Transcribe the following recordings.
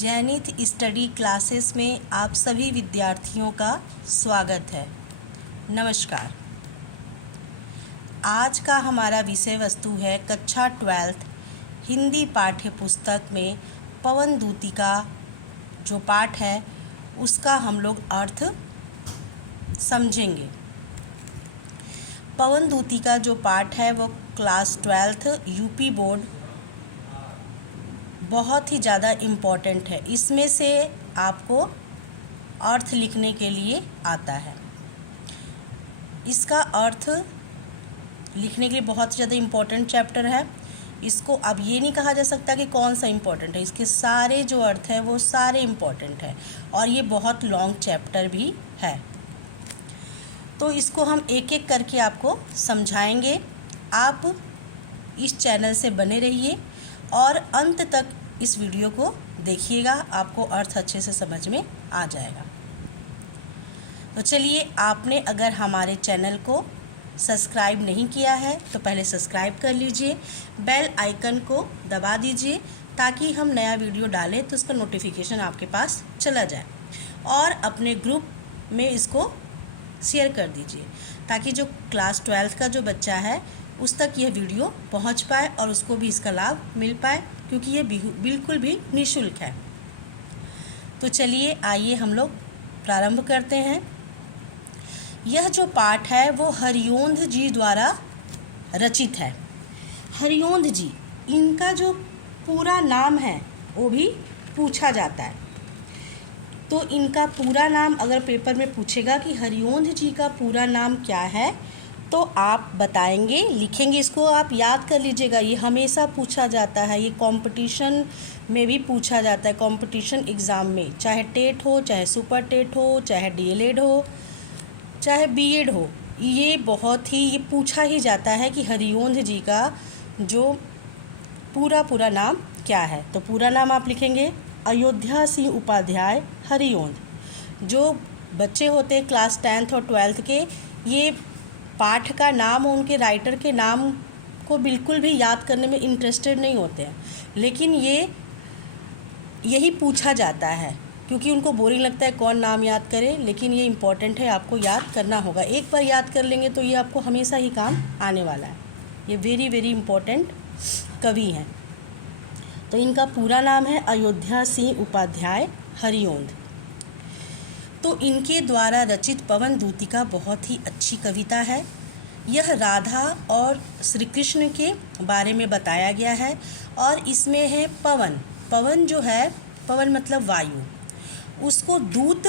जैनित study classes में आप सभी विद्यार्थियों का स्वागत है। नमस्कार। आज का हमारा विषय वस्तु है कक्षा 12 हिंदी पाठ्य पुस्तक में पवनदूती का जो पाठ है उसका हम लोग अर्थ समझेंगे। पवनदूती का जो पाठ है वो क्लास 12 यूपी बोर्ड बहुत ही ज़्यादा इम्पॉर्टेंट है। इसमें से आपको अर्थ लिखने के लिए आता है। इसका अर्थ लिखने के लिए बहुत ज़्यादा इम्पॉर्टेंट चैप्टर है। इसको अब ये नहीं कहा जा सकता कि कौन सा इम्पॉर्टेंट है। इसके सारे जो अर्थ हैं वो सारे इम्पॉर्टेंट है और ये बहुत लॉन्ग चैप्टर भी है। तो इसको हम एक एक करके आपको समझाएंगे। आप इस चैनल से बने रहिए और अंत तक इस वीडियो को देखिएगा, आपको अर्थ अच्छे से समझ में आ जाएगा। तो चलिए, आपने अगर हमारे चैनल को सब्सक्राइब नहीं किया है तो पहले सब्सक्राइब कर लीजिए, बेल आइकन को दबा दीजिए ताकि हम नया वीडियो डालें तो उसका नोटिफिकेशन आपके पास चला जाए, और अपने ग्रुप में इसको शेयर कर दीजिए ताकि जो क्लास 12 का जो बच्चा है उस तक यह वीडियो पहुंच पाए और उसको भी इसका लाभ मिल पाए, क्योंकि ये बिल्कुल भी निःशुल्क है। तो चलिए, आइए हम लोग प्रारंभ करते हैं। यह जो पाठ है वो हरिओंध जी द्वारा रचित है। हरिओंध जी, इनका जो पूरा नाम है वो भी पूछा जाता है। तो इनका पूरा नाम अगर पेपर में पूछेगा कि हरिओंध जी का पूरा नाम क्या है तो आप बताएंगे, लिखेंगे। इसको आप याद कर लीजिएगा, ये हमेशा पूछा जाता है। ये कंपटीशन में भी पूछा जाता है, कंपटीशन एग्ज़ाम में, चाहे टेट हो, चाहे सुपर टेट हो, चाहे डीएलएड हो, चाहे बीएड हो। ये बहुत ही ये पूछा ही जाता है कि हरिओंध जी का जो पूरा नाम क्या है। तो पूरा नाम आप लिखेंगे अयोध्या सिंह उपाध्याय हरिओंध। जो बच्चे होते हैं क्लास 10th और 12th के, ये पाठ का नाम और उनके राइटर के नाम को बिल्कुल भी याद करने में इंटरेस्टेड नहीं होते हैं, लेकिन यही पूछा जाता है क्योंकि उनको बोरिंग लगता है कौन नाम याद करे। लेकिन ये इम्पॉर्टेंट है, आपको याद करना होगा। एक बार याद कर लेंगे तो ये आपको हमेशा ही काम आने वाला है। ये वेरी इम्पॉर्टेंट कवि हैं। तो इनका पूरा नाम है अयोध्या सिंह उपाध्याय हरिओंध। तो इनके द्वारा रचित पवनदूती का बहुत ही अच्छी कविता है। यह राधा और श्री कृष्ण के बारे में बताया गया है और इसमें है पवन। पवन जो है, पवन मतलब वायु, उसको दूत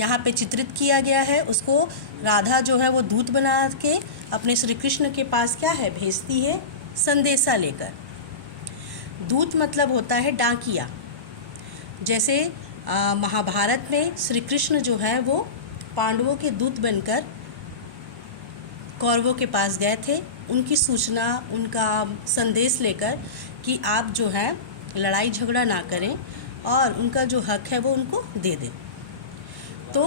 यहाँ पे चित्रित किया गया है। उसको राधा जो है वो दूत बना के अपने श्री कृष्ण के पास क्या है भेजती है, संदेशा लेकर। दूत मतलब होता है डाकिया। जैसे महाभारत में श्री कृष्ण जो है वो पांडवों के दूत बनकर कौरवों के पास गए थे, उनकी सूचना, उनका संदेश लेकर कि आप जो है लड़ाई झगड़ा ना करें और उनका जो हक है वो उनको दे दें। तो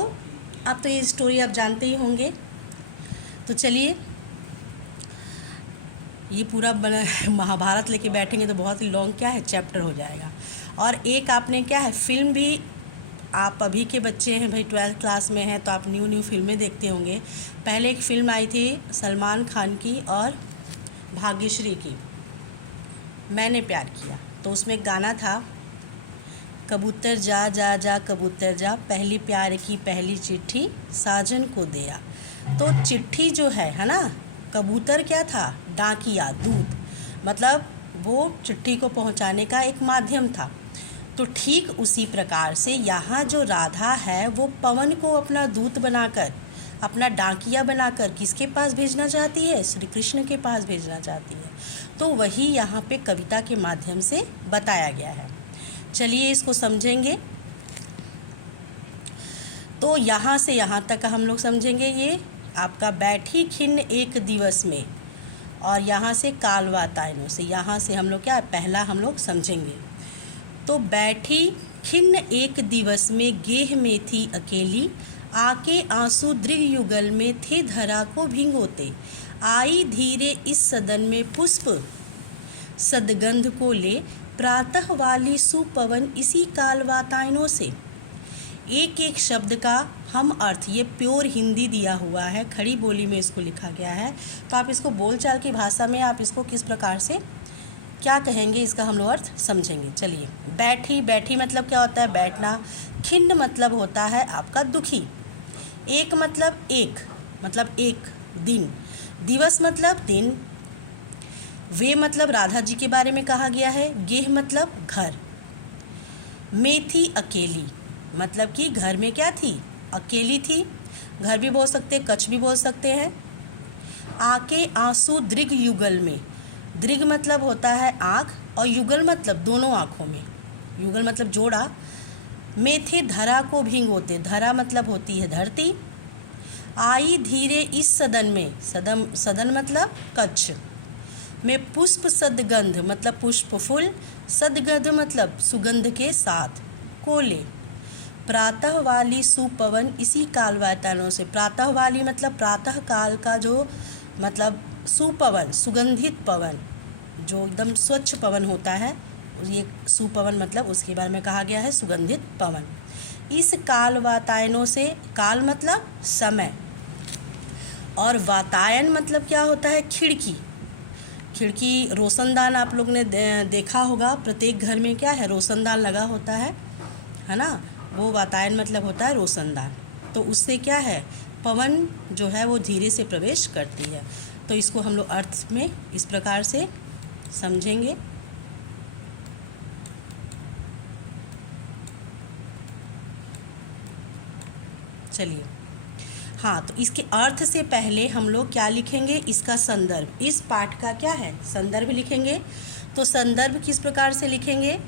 अब तो ये स्टोरी आप जानते ही होंगे। तो चलिए, ये पूरा महाभारत लेके बैठेंगे तो बहुत ही लॉन्ग क्या है चैप्टर हो जाएगा। और एक आपने क्या है फिल्म भी, आप अभी के बच्चे हैं भाई, 12th क्लास में हैं तो आप न्यू फिल्में देखते होंगे। पहले एक फ़िल्म आई थी सलमान खान की और भाग्यश्री की, मैंने प्यार किया। तो उसमें एक गाना था, कबूतर जा जा जा कबूतर जा, पहली प्यार की पहली चिट्ठी साजन को दिया। तो चिट्ठी जो है ना, कबूतर क्या था, डाकिया, दूत, मतलब वो चिट्ठी को पहुंचाने का एक माध्यम था। तो ठीक उसी प्रकार से यहाँ जो राधा है वो पवन को अपना दूत बनाकर, अपना डाकिया बनाकर किसके पास भेजना चाहती है, श्री कृष्ण के पास भेजना चाहती है। तो वही यहाँ पे कविता के माध्यम से बताया गया है। चलिए इसको समझेंगे। तो यहाँ से यहाँ तक हम लोग समझेंगे। ये आपका बैठी खिन्न एक दिवस में, और यहाँ से कालवा ताइनों से, यहाँ से हम लोग क्या पहला हम लोग समझेंगे। तो बैठी खिन्न एक दिवस में गेह में थी अकेली, आके आंसू दृढ़ युगल में थे धरा को भिंगोते, आई धीरे इस सदन में पुष्प सदगंध को ले, प्रातः वाली सुपवन इसी काल वातायनों से। एक एक शब्द का हम अर्थ, ये प्योर हिंदी दिया हुआ है, खड़ी बोली में इसको लिखा गया है, तो आप इसको बोलचाल की भाषा में आप इसको किस प्रकार से क्या कहेंगे, इसका हम लोग अर्थ समझेंगे। चलिए, बैठी, बैठी मतलब क्या होता है, बैठना। खिन्न मतलब होता है आपका दुखी। एक मतलब एक दिन। दिवस मतलब दिन। वे मतलब राधा जी के बारे में कहा गया है। गेह मतलब घर। में थी अकेली मतलब कि घर में क्या थी, अकेली थी। घर भी बोल सकते हैं, कच्छ भी बोल सकते हैं। आके आंसू दृग युगल में। दृग मतलब होता है आँख और युगल मतलब दोनों आँखों में। युगल मतलब जोड़ा। में थे धरा को भिंगोते। धरा मतलब होती है धरती। आई धीरे इस सदन में। सदन मतलब कच्छ में। पुष्प सदगंध मतलब पुष्प फूल। सदगंध मतलब सुगंध के साथ। कोले। प्रातः वाली सुपवन इसी काल वातायनों से। प्रातः वाली मतलब प्रातः काल का जो मतलब सुपवन, सुगंधित पवन, जो एकदम स्वच्छ पवन होता है, ये सुपवन मतलब उसके बारे में कहा गया है, सुगंधित पवन। इस काल वातायनों से। काल मतलब समय और वातायन मतलब क्या होता है, खिड़की। खिड़की, रोशनदान आप लोग ने देखा होगा, प्रत्येक घर में क्या है, रोशनदान लगा होता है ना, वो वातायन मतलब होता है रोशनदान। तो उससे क्या है, पवन जो है वो धीरे से प्रवेश करती है। तो इसको हम लोग अर्थ में इस प्रकार से समझेंगे। चलिए, हाँ, तो इसके अर्थ से पहले हम लोग क्या लिखेंगे, इसका संदर्भ। इस पाठ का क्या है, संदर्भ लिखेंगे। तो संदर्भ किस प्रकार से लिखेंगे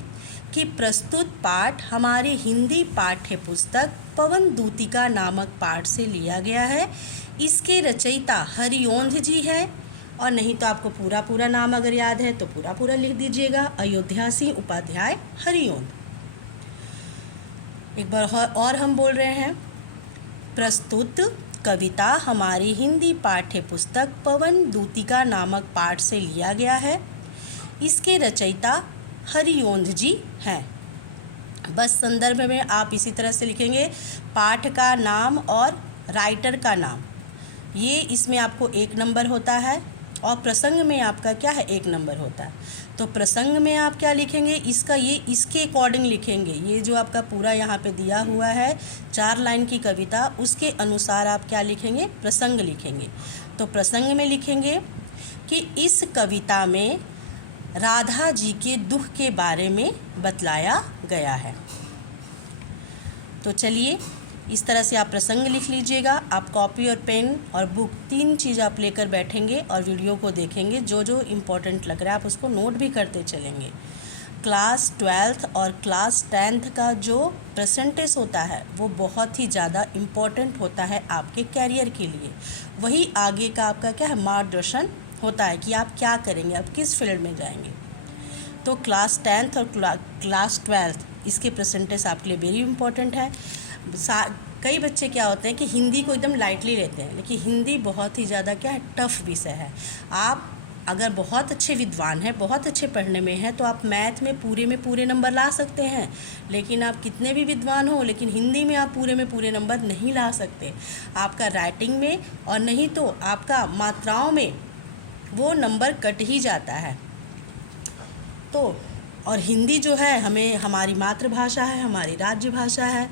कि प्रस्तुत पाठ हमारी हिंदी पाठ्य पुस्तक पवन दूतिका नामक पाठ से लिया गया है। इसके रचयिता हरिओंध जी है, और नहीं तो आपको पूरा नाम अगर याद है तो पूरा लिख दीजिएगा, अयोध्या सिंह उपाध्याय हरिओंध। एक बार और हम बोल रहे हैं, प्रस्तुत कविता हमारी हिंदी पाठ्य पुस्तक पवन दूतिका नामक पाठ से लिया गया है। इसके रचयिता हरिओंध जी हैं। बस संदर्भ में आप इसी तरह से लिखेंगे, पाठ का नाम और राइटर का नाम, ये इसमें आपको 1 नंबर होता है, और प्रसंग में आपका क्या है, 1 नंबर होता है। तो प्रसंग में आप क्या लिखेंगे, इसके अकॉर्डिंग लिखेंगे। ये जो आपका पूरा यहाँ पे दिया हुआ है 4 लाइन की कविता, उसके अनुसार आप क्या लिखेंगे, प्रसंग लिखेंगे। तो प्रसंग में लिखेंगे कि इस कविता में राधा जी के दुख के बारे में बतलाया गया है। तो चलिए, इस तरह से आप प्रसंग लिख लीजिएगा। आप कॉपी और पेन और बुक 3 चीज़ आप लेकर बैठेंगे और वीडियो को देखेंगे। जो जो इम्पोर्टेंट लग रहा है आप उसको नोट भी करते चलेंगे। क्लास 12th और क्लास 10th का जो परसेंटेज होता है वो बहुत ही ज़्यादा इम्पोर्टेंट होता है आपके कैरियर के लिए। वही आगे का आपका क्या है, मार्गदर्शन होता है कि आप क्या करेंगे, आप किस फील्ड में जाएंगे। तो क्लास 10th और क्लास 12th इसके परसेंटेज आपके लिए वेरी इंपॉर्टेंट है। कई बच्चे क्या होते हैं कि हिंदी को एकदम लाइटली लेते हैं, लेकिन हिंदी बहुत ही ज़्यादा क्या है, टफ विषय है। आप अगर बहुत अच्छे विद्वान हैं, बहुत अच्छे पढ़ने में हैं, तो आप मैथ में पूरे नंबर ला सकते हैं। लेकिन आप कितने भी विद्वान हो, लेकिन हिंदी में आप पूरे नंबर नहीं ला सकते। आपका राइटिंग में और नहीं तो आपका मात्राओं में वो नंबर कट ही जाता है। तो और हिंदी जो है हमें, हमारी मातृभाषा है, हमारी राज्य भाषा है,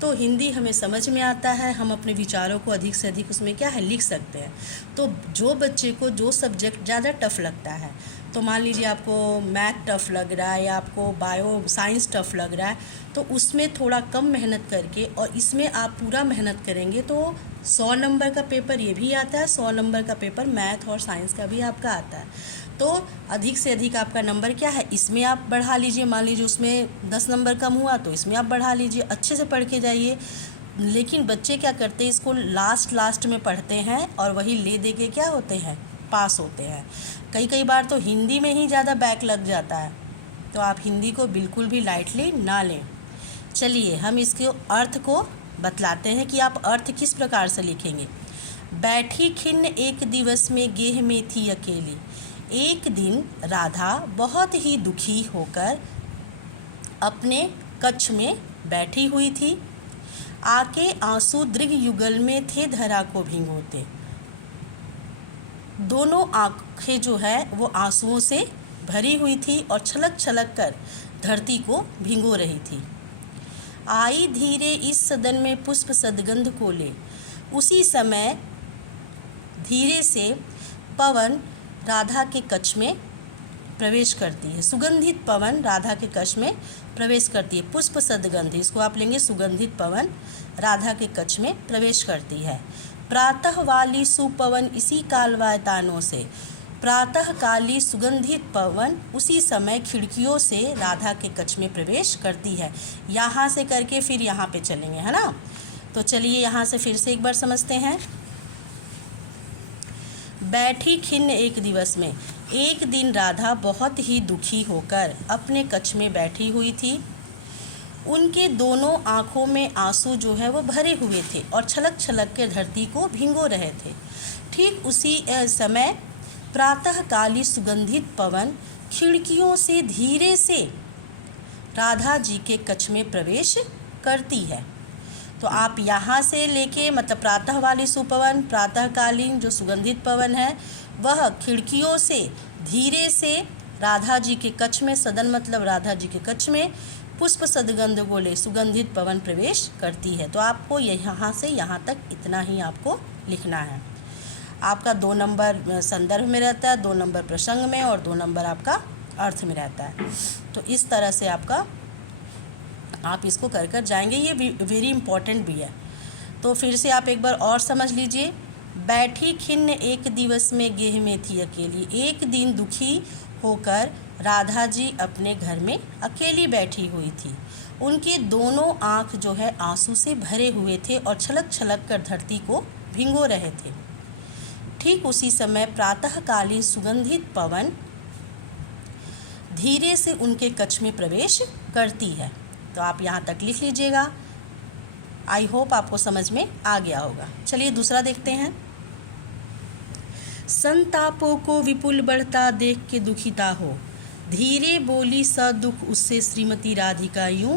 तो हिंदी हमें समझ में आता है, हम अपने विचारों को अधिक से अधिक उसमें क्या है, लिख सकते हैं। तो जो बच्चे को जो सब्जेक्ट ज़्यादा टफ लगता है, तो मान लीजिए आपको मैथ टफ लग रहा है या आपको बायो साइंस टफ लग रहा है, तो उसमें थोड़ा कम मेहनत करके और इसमें आप पूरा मेहनत करेंगे तो 100 नंबर का पेपर ये भी आता है, 100 नंबर का पेपर मैथ और साइंस का भी आपका आता है। तो अधिक से अधिक आपका नंबर क्या है, इसमें आप बढ़ा लीजिए। मान लीजिए उसमें 10 नंबर कम हुआ तो इसमें आप बढ़ा लीजिए, अच्छे से पढ़ के जाइए। लेकिन बच्चे क्या करते हैं, इसको लास्ट में पढ़ते हैं और वही ले दे के क्या होते हैं, पास होते हैं। कई बार तो हिंदी में ही ज़्यादा बैक लग जाता है। तो आप हिंदी को बिल्कुल भी लाइटली ना लें। चलिए, हम इसके अर्थ को बतलाते हैं कि आप अर्थ किस प्रकार से लिखेंगे। बैठी खिन्न एक दिवस में गेह में थी अकेली। एक दिन राधा बहुत ही दुखी होकर अपने कक्ष में बैठी हुई थी। आके आंसू दृग युगल में थे धरा को भिगोते। दोनों आंखें जो है वो आंसुओं से भरी हुई थी और छलक छलक कर धरती को भिगो रही थी। आई धीरे इस सदन में पुष्प सदगंध को ले। उसी समय धीरे से पवन राधा के कक्ष में प्रवेश करती है। सुगंधित पवन राधा के कक्ष में प्रवेश करती है। पुष्प सदगंध, इसको आप लेंगे सुगंधित पवन राधा के कक्ष में प्रवेश करती है। प्रातः वाली सुपवन इसी कालवायतानों से, प्रातः काली सुगंधित पवन उसी समय खिड़कियों से राधा के कक्ष में प्रवेश करती है। यहाँ से करके फिर यहाँ पे चलेंगे, है ना। तो चलिए यहाँ से फिर से एक बार समझते हैं। बैठी खिन्न एक दिवस में, एक दिन राधा बहुत ही दुखी होकर अपने कक्ष में बैठी हुई थी। उनके दोनों आँखों में आंसू जो है वो भरे हुए थे और छलक छलक के धरती को भिगो रहे थे। ठीक उसी समय प्रातः काली सुगंधित पवन खिड़कियों से धीरे से राधा जी के कक्ष में प्रवेश करती है। तो आप यहाँ से लेके मतलब प्रातः वाली सुपवन, प्रातःकालीन जो सुगंधित पवन है वह खिड़कियों से धीरे से राधा जी के कक्ष में, सदन मतलब राधा जी के कक्ष में पुष्प सदगंध को ले सुगंधित पवन प्रवेश करती है। तो आपको यहाँ से यहाँ तक इतना ही आपको लिखना है। आपका 2 नंबर संदर्भ में रहता है, 2 नंबर प्रसंग में और 2 नंबर आपका अर्थ में रहता है। तो इस तरह से आप इसको कर कर जाएंगे। ये वेरी इम्पॉर्टेंट भी है। तो फिर से आप एक बार और समझ लीजिए। बैठी खिन्न एक दिवस में गेह में थी अकेली। एक दिन दुखी होकर राधा जी अपने घर में अकेली बैठी हुई थी। उनके दोनों आँख जो है आंसू से भरे हुए थे और छलक छलक कर धरती को भिगो रहे थे। ठीक उसी समय प्रातःकालीन सुगंधित पवन धीरे से उनके कक्ष में प्रवेश करती है। तो आप यहाँ तक लिख लीजिएगा। आई होप आपको समझ में आ गया होगा। चलिए दूसरा देखते हैं। संतापों को विपुल बढ़ता देख के दुखिता हो, धीरे बोली स दुख उससे श्रीमती राधिका यूं,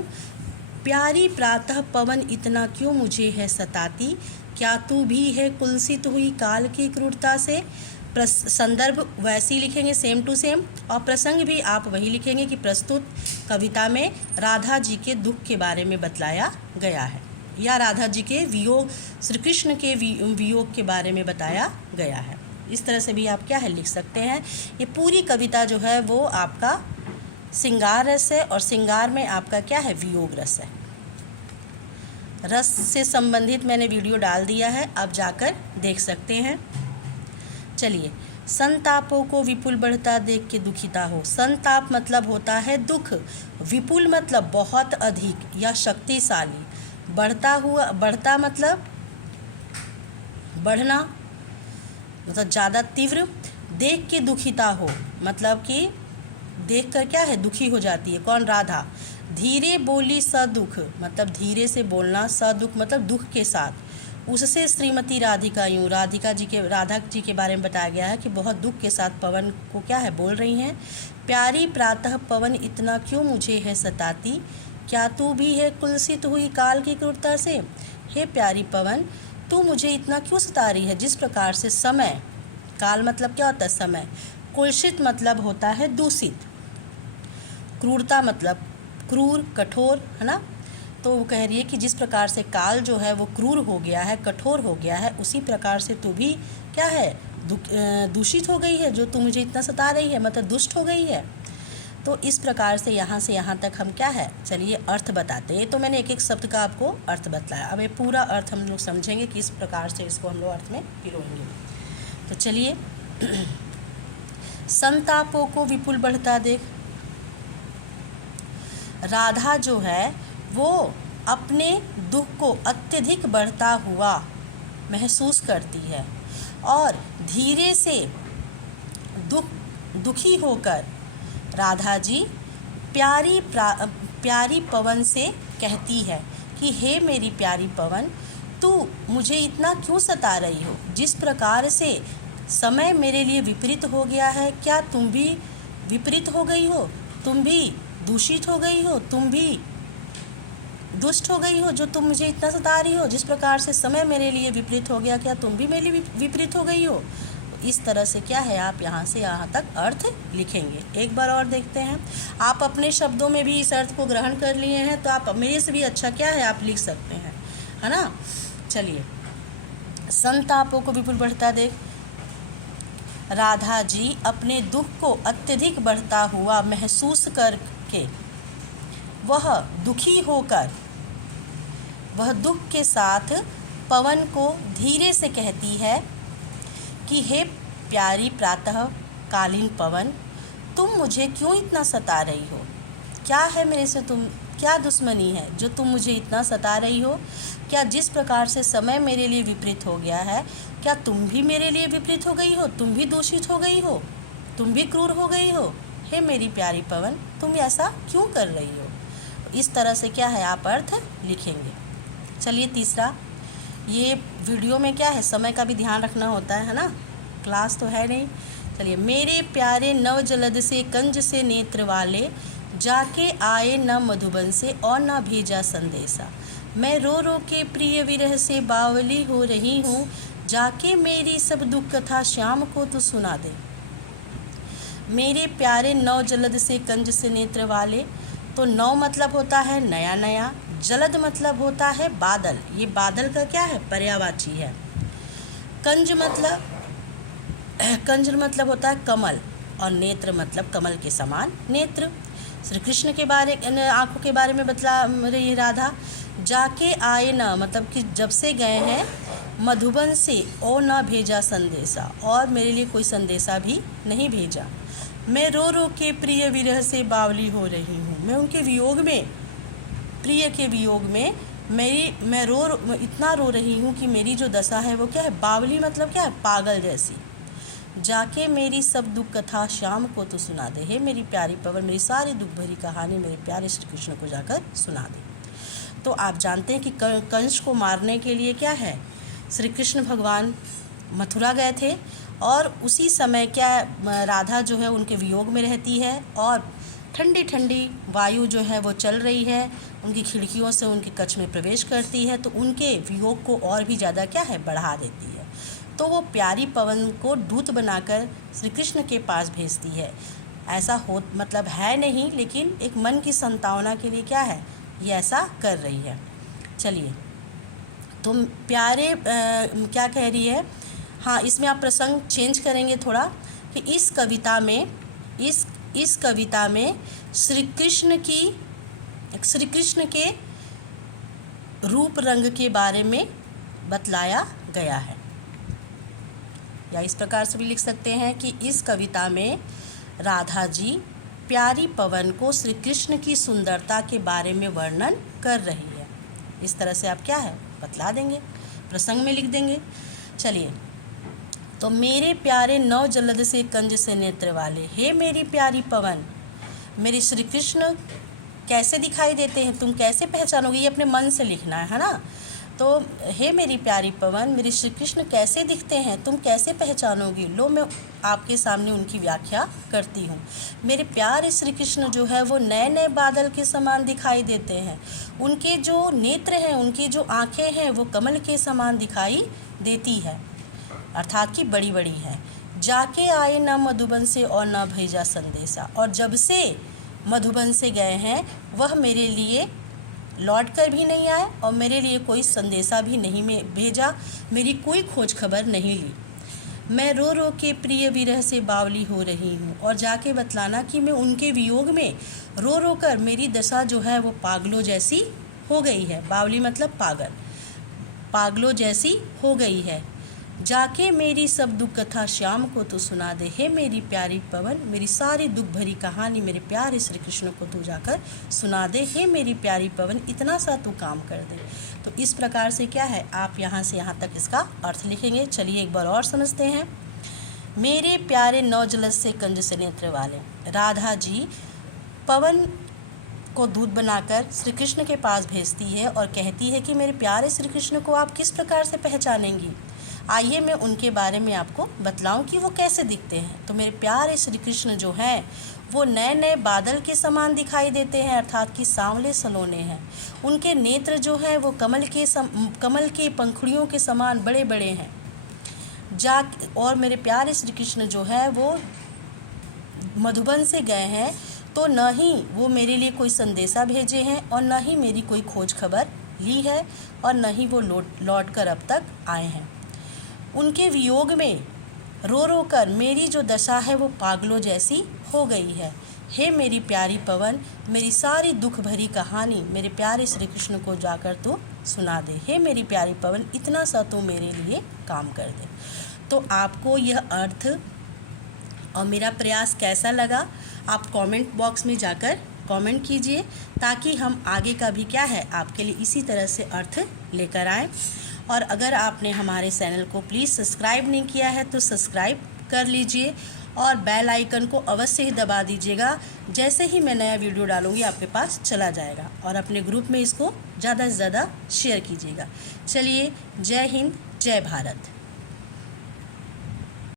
प्यारी प्रातः पवन इतना क्यों मुझे है सताती, क्या तू भी है कुलसित हुई काल की क्रूरता से। संदर्भ वैसे ही लिखेंगे सेम टू सेम और प्रसंग भी आप वही लिखेंगे कि प्रस्तुत कविता में राधा जी के दुख के बारे में बतलाया गया है या राधा जी के वियोग, श्री कृष्ण के वियोग के बारे में बताया गया है। इस तरह से भी आप क्या है लिख सकते हैं। ये पूरी कविता जो है वो आपका श्रृंगार रस है और श्रृंगार में आपका क्या है वियोग रस है। रस से संबंधित मैंने वीडियो डाल दिया है, आप जाकर देख सकते हैं। चलिए, संतापों को विपुल बढ़ता देख के दुखिता हो। संताप मतलब होता है दुख, विपुल मतलब बहुत अधिक या शक्तिशाली, बढ़ता मतलब बढ़ना मतलब ज़्यादा तीव्र। देख के दुखिता हो मतलब कि देख कर क्या है दुखी हो जाती है। कौन? राधा। धीरे बोली सदुख मतलब धीरे से बोलना, सदुख मतलब दुख के साथ। उससे श्रीमती राधिका यूं, राधा जी के बारे में बताया गया है कि बहुत दुख के साथ पवन को क्या है बोल रही हैं। प्यारी प्रातः पवन इतना क्यों मुझे है सताती, क्या तू भी है कुलसित हुई काल की क्रूरता से। हे प्यारी पवन, तू मुझे इतना क्यों सता रही है जिस प्रकार से समय, काल मतलब क्या होता है समय, कुलसित मतलब होता है दूषित, क्रूरता मतलब क्रूर कठोर, है ना। तो वो कह रही है कि जिस प्रकार से काल जो है वो क्रूर हो गया है, कठोर हो गया है, उसी प्रकार से तू भी क्या है दूषित हो गई है, जो तू मुझे इतना सता रही है मतलब दुष्ट हो गई है। तो इस प्रकार से यहाँ तक हम क्या है चलिए अर्थ बताते हैं। तो मैंने एक एक शब्द का आपको अर्थ बतलाया। अब ये पूरा अर्थ हम लोग समझेंगे कि इस प्रकार से इसको हम लोग अर्थ में पिरोएंगे। तो चलिए, संतापों को विपुल बढ़ता देख, राधा जो है वो अपने दुख को अत्यधिक बढ़ता हुआ महसूस करती है और धीरे से दुखी होकर राधा जी प्यारी पवन से कहती है कि हे मेरी प्यारी पवन, तू मुझे इतना क्यों सता रही हो जिस प्रकार से समय मेरे लिए विपरीत हो गया है, क्या तुम भी विपरीत हो गई हो, तुम भी दूषित हो गई हो, तुम भी दुष्ट हो गई हो, जो तुम मुझे इतना सता रही हो। जिस प्रकार से समय मेरे लिए विपरीत हो गया, क्या तुम भी मेरे लिए विपरीत हो गई हो। इस तरह से क्या है, आप यहाँ से यहाँ तक अर्थ लिखेंगे। एक बार और देखते हैं। आप अपने शब्दों में भी इस अर्थ को ग्रहण कर लिए हैं, तो आप मेरे से भी अच्छा क्या है आप लिख सकते हैं, है ना। चलिए, संतापों को विपुल बढ़ता देख। राधा जी अपने दुख को अत्यधिक बढ़ता हुआ महसूस करके वह दुखी होकर वह दुख के साथ पवन को धीरे से कहती है कि हे प्यारी प्रातः कालीन पवन, तुम मुझे क्यों इतना सता रही हो। क्या है मेरे से, तुम क्या दुश्मनी है जो तुम मुझे इतना सता रही हो। क्या जिस प्रकार से समय मेरे लिए विपरीत हो गया है, क्या तुम भी मेरे लिए विपरीत हो गई हो, तुम भी दूषित हो गई हो, तुम भी क्रूर हो गई हो। हे मेरी प्यारी पवन, तुम ऐसा क्यों कर रही हो। इस तरह से क्या है आप अर्थ लिखेंगे। चलिए तीसरा, ये वीडियो में क्या है समय का भी ध्यान रखना होता है ना, क्लास तो है नहीं। चलिए, मेरे प्यारे नव जलद से कंज से नेत्र वाले, जाके आए न मधुबन से और न भेजा संदेशा। मैं रो रो के प्रिय विरह से बावली हो रही हूँ, जाके मेरी सब दुख कथा श्याम को तो सुना दे। मेरे प्यारे नव जलद से कंज से नेत्र वाले, तो नव मतलब होता है नया नया, जलद मतलब होता है बादल। ये बादल का क्या है, पर्यायवाची है। कंज मतलब होता है कमल, और नेत्र मतलब कमल के समान नेत्र। श्री कृष्ण के बारे आंखों के बारे में बतला रही राधा। जाके आए ना मतलब कि जब से गए हैं, मधुबन से और ना भेजा संदेशा, और मेरे लिए कोई संदेशा भी नहीं भेजा। मैं रो रो के प्रिय विरह से बावली हो रही हूँ। मैं उनके वियोग में, प्रिय के वियोग में मैं इतना रो रही हूँ कि मेरी जो दशा है वो क्या है, बावली मतलब क्या है, पागल जैसी। जाके मेरी सब दुख कथा श्याम को तो सुना दे। हे मेरी प्यारी पवन, मेरी सारी दुख भरी कहानी मेरे प्यारे श्री कृष्ण को जाकर सुना दे। तो आप जानते हैं कि कंस को मारने के लिए क्या है, श्री कृष्ण भगवान मथुरा गए थे, और उसी समय क्या राधा जो है उनके वियोग में रहती है, और ठंडी ठंडी वायु जो है वो चल रही है, उनकी खिड़कियों से उनके कक्ष में प्रवेश करती है, तो उनके वियोग को और भी ज़्यादा क्या है, बढ़ा देती है। तो वो प्यारी पवन को दूत बनाकर श्री कृष्ण के पास भेजती है। ऐसा हो मतलब है नहीं, लेकिन एक मन की संतावना के लिए क्या है, ये ऐसा कर रही है। चलिए, तो प्यारे क्या कह रही है, हाँ इसमें आप प्रसंग चेंज करेंगे थोड़ा, कि इस कविता में श्री कृष्ण के रूप रंग के बारे में बतलाया गया है। या इस प्रकार से भी लिख सकते हैं कि इस कविता में राधा जी प्यारी पवन को श्री कृष्ण की सुंदरता के बारे में वर्णन कर रही है। इस तरह से आप क्या है बतला देंगे, प्रसंग में लिख देंगे। चलिए, तो मेरे प्यारे नव जलद से कंज से नेत्र वाले, हे मेरी प्यारी पवन, मेरे श्री कृष्ण कैसे दिखाई देते हैं, तुम कैसे पहचानोगे, ये अपने मन से लिखना है ना। तो हे मेरी प्यारी पवन, मेरे श्री कृष्ण कैसे दिखते हैं, तुम कैसे पहचानोगी। लो मैं आपके सामने उनकी व्याख्या करती हूँ। मेरे प्यारे श्री कृष्ण जो है वो नए नए बादल के समान दिखाई देते हैं। उनके जो नेत्र हैं, उनकी जो आँखें हैं, वो कमल के समान दिखाई देती है, अर्थात कि बड़ी बड़ी है। जाके आए न मधुबन से और न भेजा संदेशा, और जब से मधुबन से गए हैं वह मेरे लिए लौट कर भी नहीं आए, और मेरे लिए कोई संदेशा भी नहीं भेजा, मेरी कोई खोज खबर नहीं ली। मैं रो रो के प्रिय विरह से बावली हो रही हूँ, और जाके बतलाना कि मैं उनके वियोग में रो रो कर मेरी दशा जो है वो पागलों जैसी हो गई है। बावली मतलब पागल, पागलों जैसी हो गई है। जाके मेरी सब दुख कथा श्याम को तो सुना दे। हे मेरी प्यारी पवन, मेरी सारी दुख भरी कहानी मेरे प्यारे श्री कृष्ण को तू जाकर सुना दे। हे मेरी प्यारी पवन, इतना सा तू काम कर दे। तो इस प्रकार से क्या है आप यहाँ से यहाँ तक इसका अर्थ लिखेंगे। चलिए एक बार और समझते हैं। मेरे प्यारे नवजलद से कंज से नेत्र वाले, राधा जी पवन को दूध बनाकर श्री कृष्ण के पास भेजती है और कहती है कि मेरे प्यारे श्री कृष्ण को आप किस प्रकार से पहचानेंगी, आइए मैं उनके बारे में आपको बतलाऊं कि वो कैसे दिखते हैं। तो मेरे प्यारे श्री कृष्ण जो हैं वो नए नए बादल के समान दिखाई देते हैं, अर्थात कि सांवले सलोने हैं। उनके नेत्र जो हैं वो कमल के पंखुड़ियों के समान बड़े बड़े हैं। और मेरे प्यारे श्री कृष्ण जो है वो मधुबन से गए हैं, तो न ही वो मेरे लिए कोई संदेशा भेजे हैं और न ही मेरी कोई खोज खबर ली है और न ही वो लौट कर अब तक आए हैं। उनके वियोग में रो रो कर मेरी जो दशा है वो पागलों जैसी हो गई है। हे मेरी प्यारी पवन, मेरी सारी दुख भरी कहानी मेरे प्यारे श्री कृष्ण को जाकर तो सुना दे। हे मेरी प्यारी पवन, इतना सा तो मेरे लिए काम कर दे। तो आपको यह अर्थ और मेरा प्रयास कैसा लगा, आप कमेंट बॉक्स में जाकर कमेंट कीजिए, ताकि हम आगे का भी क्या है आपके लिए इसी तरह से अर्थ लेकर आएँ। और अगर आपने हमारे चैनल को प्लीज़ सब्सक्राइब नहीं किया है तो सब्सक्राइब कर लीजिए और बेल आइकन को अवश्य ही दबा दीजिएगा। जैसे ही मैं नया वीडियो डालूँगी आपके पास चला जाएगा, और अपने ग्रुप में इसको ज़्यादा से ज़्यादा शेयर कीजिएगा। चलिए, जय हिंद, जय भारत।